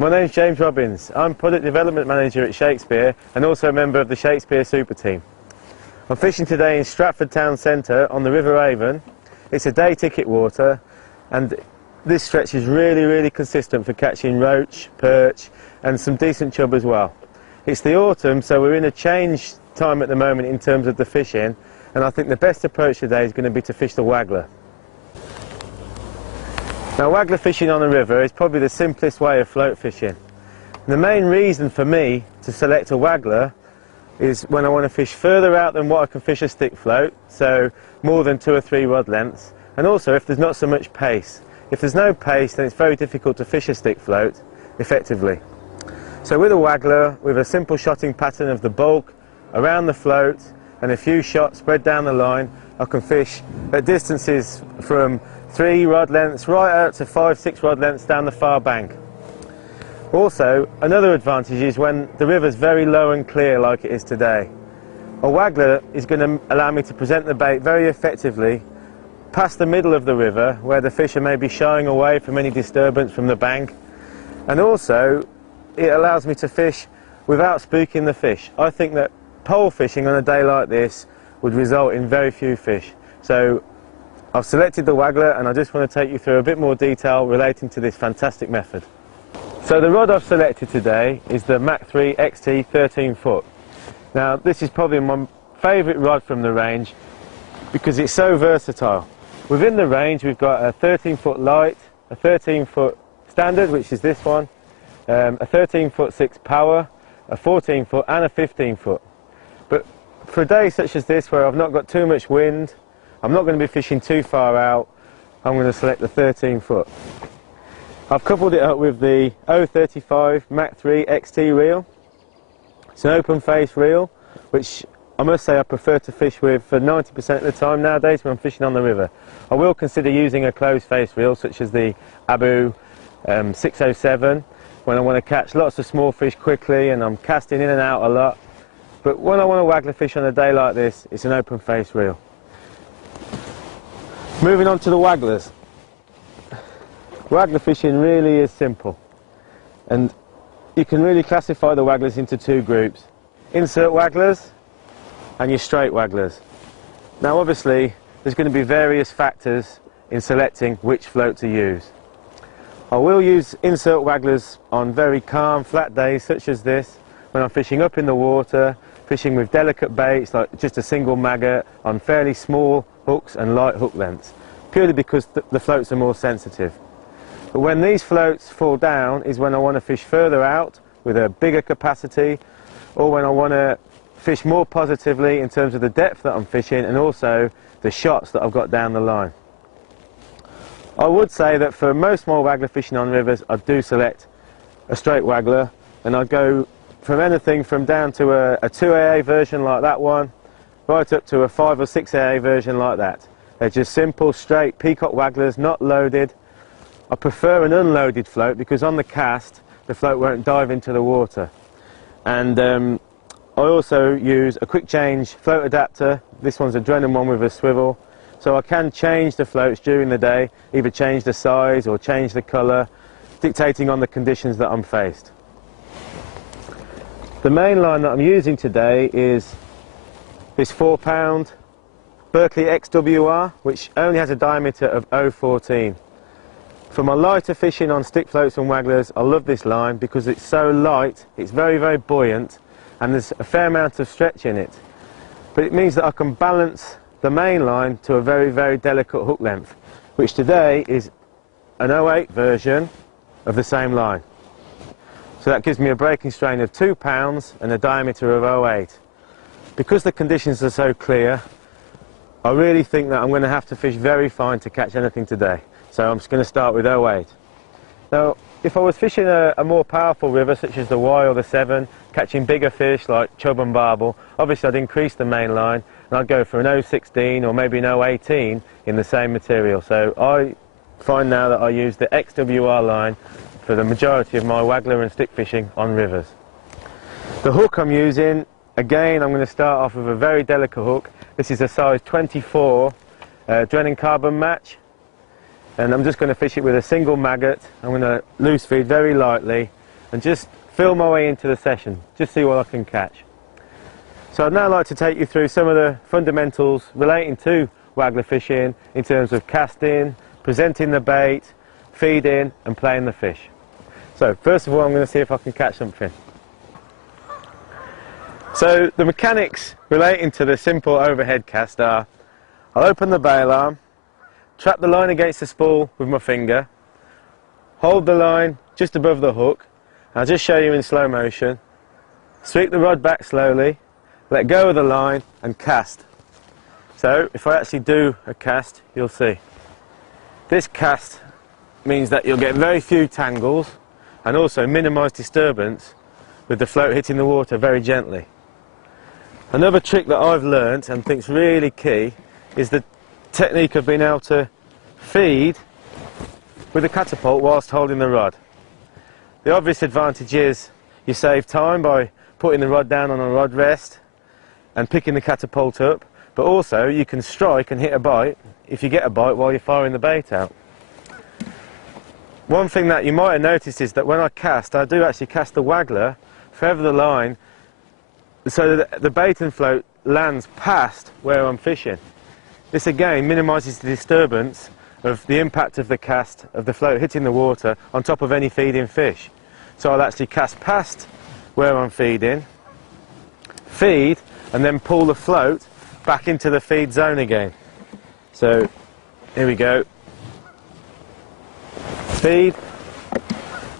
My name's James Robbins. I'm Product Development Manager at Shakespeare and also a member of the Shakespeare Super Team. I'm fishing today in Stratford Town Centre on the River Ribble. It's a day ticket water and this stretch is really consistent for catching roach, perch and some decent chub as well. It's the autumn, so we're in a change time at the moment in terms of the fishing, and I think the best approach today is going to be to fish the waggler. Now, waggler fishing on a river is probably the simplest way of float fishing. The main reason for me to select a waggler is when I want to fish further out than what I can fish a stick float, so more than 2 or 3 rod lengths, and also if there's not so much pace. If there's no pace, then it's very difficult to fish a stick float effectively. So with a waggler, with a simple shotting pattern of the bulk around the float and a few shots spread down the line, I can fish at distances from 3 rod lengths right out to 5-6 rod lengths down the far bank. Also, another advantage is when the river's very low and clear like it is today. A waggler is going to allow me to present the bait very effectively past the middle of the river where the fish are maybe shying away from any disturbance from the bank, and also it allows me to fish without spooking the fish. I think that pole fishing on a day like this would result in very few fish. So I've selected the waggler and I just want to take you through a bit more detail relating to this fantastic method. So the rod I've selected today is the Mach 3 XT 13 foot. Now this is probably my favourite rod from the range because it's so versatile. Within the range we've got a 13 foot light, a 13 foot standard, which is this one, a 13 foot 6 power, a 14 foot and a 15 foot. But for a day such as this where I've not got too much wind, I'm not going to be fishing too far out, I'm going to select the 13 foot. I've coupled it up with the 035 Mach 3 XT reel. It's an open face reel, which I must say I prefer to fish with for 90% of the time nowadays when I'm fishing on the river. I will consider using a closed face reel such as the Abu 607 when I want to catch lots of small fish quickly and I'm casting in and out a lot. But when I want to waggler fish on a day like this, it's an open face reel. Moving on to the wagglers. Waggler fishing really is simple, and you can really classify the wagglers into 2 groups: insert wagglers and your straight wagglers. Now obviously there's going to be various factors in selecting which float to use. I will use insert wagglers on very calm flat days such as this, when I'm fishing up in the water, fishing with delicate baits like just a single maggot on fairly small hooks and light hook lengths, purely because the floats are more sensitive. But when these floats fall down is when I want to fish further out with a bigger capacity, or when I want to fish more positively in terms of the depth that I'm fishing and also the shots that I've got down the line. I would say that for most more waggler fishing on rivers, I do select a straight waggler, and I go from anything from down to a 2AA version like that one, right up to a 5 or 6AA version like that. They're just simple, straight peacock wagglers, not loaded. I prefer an unloaded float because on the cast, the float won't dive into the water. And I also use a quick change float adapter. This one's a Drennan one with a swivel. So I can change the floats during the day, either change the size or change the colour, dictating on the conditions that I'm faced. The main line that I'm using today is this 4-pound Berkeley XWR, which only has a diameter of 0.14. For my lighter fishing on stick floats and wagglers, I love this line because it's so light, it's very buoyant, and there's a fair amount of stretch in it. But it means that I can balance the main line to a very delicate hook length, which today is an 0.8 version of the same line. So that gives me a breaking strain of 2 pounds and a diameter of 0.8. Because the conditions are so clear, I really think that I'm going to have to fish very fine to catch anything today. So I'm just going to start with 0.8. Now, if I was fishing a more powerful river such as the Wye or the Severn, catching bigger fish like chub and barbel, obviously I'd increase the main line and I'd go for an 0.16 or maybe an 0.18 in the same material. So I find now that I use the XWR line for the majority of my waggler and stick fishing on rivers. The hook I'm using, again, I'm going to start off with a very delicate hook. This is a size 24 Drennan carbon match, and I'm just going to fish it with a single maggot. I'm going to loose feed very lightly, and just feel my way into the session, just see what I can catch. So I'd now like to take you through some of the fundamentals relating to waggler fishing in terms of casting, presenting the bait, feeding and playing the fish. So first of all, I'm going to see if I can catch something. So the mechanics relating to the simple overhead cast are: I'll open the bail arm, trap the line against the spool with my finger, hold the line just above the hook, and I'll just show you in slow motion, sweep the rod back slowly, let go of the line and cast. So if I actually do a cast, you'll see. This cast means that you'll get very few tangles and also minimise disturbance with the float hitting the water very gently. Another trick that I've learnt and think's really key is the technique of being able to feed with a catapult whilst holding the rod. The obvious advantage is you save time by putting the rod down on a rod rest and picking the catapult up, but also you can strike and hit a bite if you get a bite while you're firing the bait out. One thing that you might have noticed is that when I cast, I do actually cast the waggler further the line so that the bait and float lands past where I'm fishing. This again minimises the disturbance of the impact of the cast of the float hitting the water on top of any feeding fish. So I'll actually cast past where I'm feeding, feed, and then pull the float back into the feed zone again. So here we go. Feed,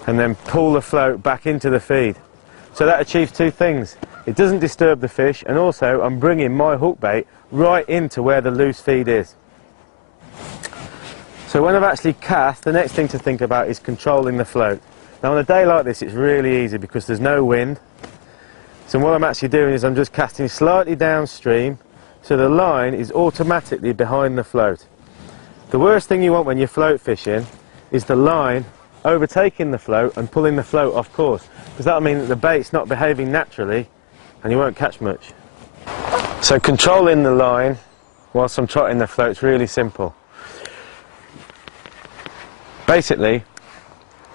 and then pull the float back into the feed. So that achieves two things. It doesn't disturb the fish, and also I'm bringing my hook bait right into where the loose feed is. So when I've actually cast, the next thing to think about is controlling the float. Now on a day like this it's really easy because there's no wind. So what I'm actually doing is I'm just casting slightly downstream so the line is automatically behind the float. The worst thing you want when you're float fishing is the line overtaking the float and pulling the float off course, because that'll mean that the bait's not behaving naturally and you won't catch much. So controlling the line whilst I'm trotting the float is really simple. Basically,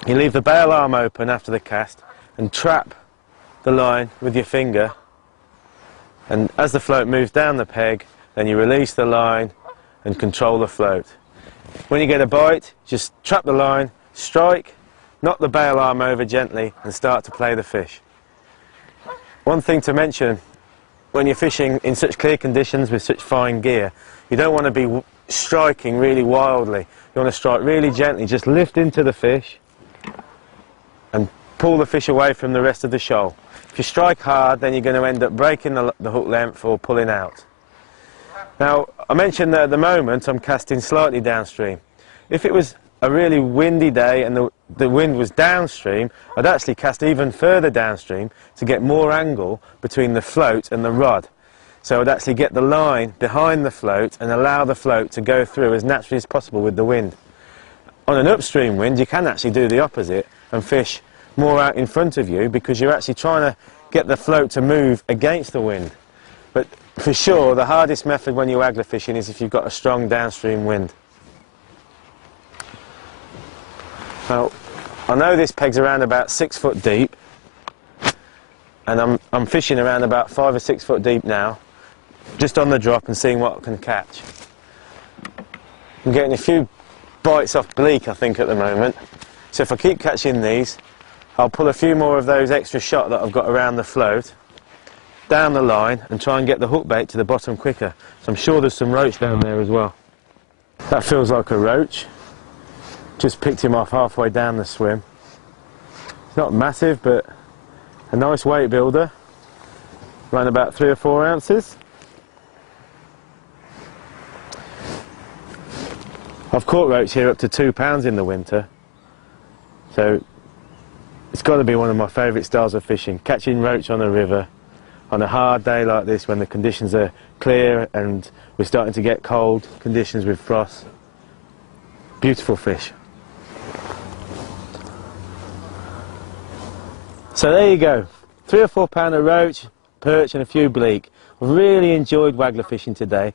you leave the bail arm open after the cast and trap the line with your finger, and as the float moves down the peg, then you release the line and control the float. When you get a bite, just trap the line, strike, knock the bail arm over gently and start to play the fish. One thing to mention, when you're fishing in such clear conditions with such fine gear, you don't want to be striking really wildly. You want to strike really gently, just lift into the fish and pull the fish away from the rest of the shoal. If you strike hard, then you're going to end up breaking the hook length or pulling out. Now, I mentioned that at the moment I'm casting slightly downstream. If it was a really windy day and the wind was downstream, I'd actually cast even further downstream to get more angle between the float and the rod. So I'd actually get the line behind the float and allow the float to go through as naturally as possible with the wind. On an upstream wind, you can actually do the opposite and fish more out in front of you because you're actually trying to get the float to move against the wind. But for sure, the hardest method when you're waggler fishing is if you've got a strong downstream wind. Now, I know this peg's around about 6 foot deep, and I'm fishing around about 5 or 6 foot deep now, just on the drop and seeing what I can catch. I'm getting a few bites off bleak, I think, at the moment. So if I keep catching these, I'll pull a few more of those extra shot that I've got around the float down the line and try and get the hook bait to the bottom quicker. So I'm sure there's some roach down there as well. That feels like a roach. Just picked him off halfway down the swim. It's not massive, but a nice weight builder. Around about 3 or 4 ounces. I've caught roach here up to 2 pounds in the winter. So it's got to be one of my favourite styles of fishing. Catching roach on a river on a hard day like this when the conditions are clear and we're starting to get cold conditions with frost. Beautiful fish. So there you go, 3 or 4 pounder roach, perch and a few bleak. I've really enjoyed waggler fishing today.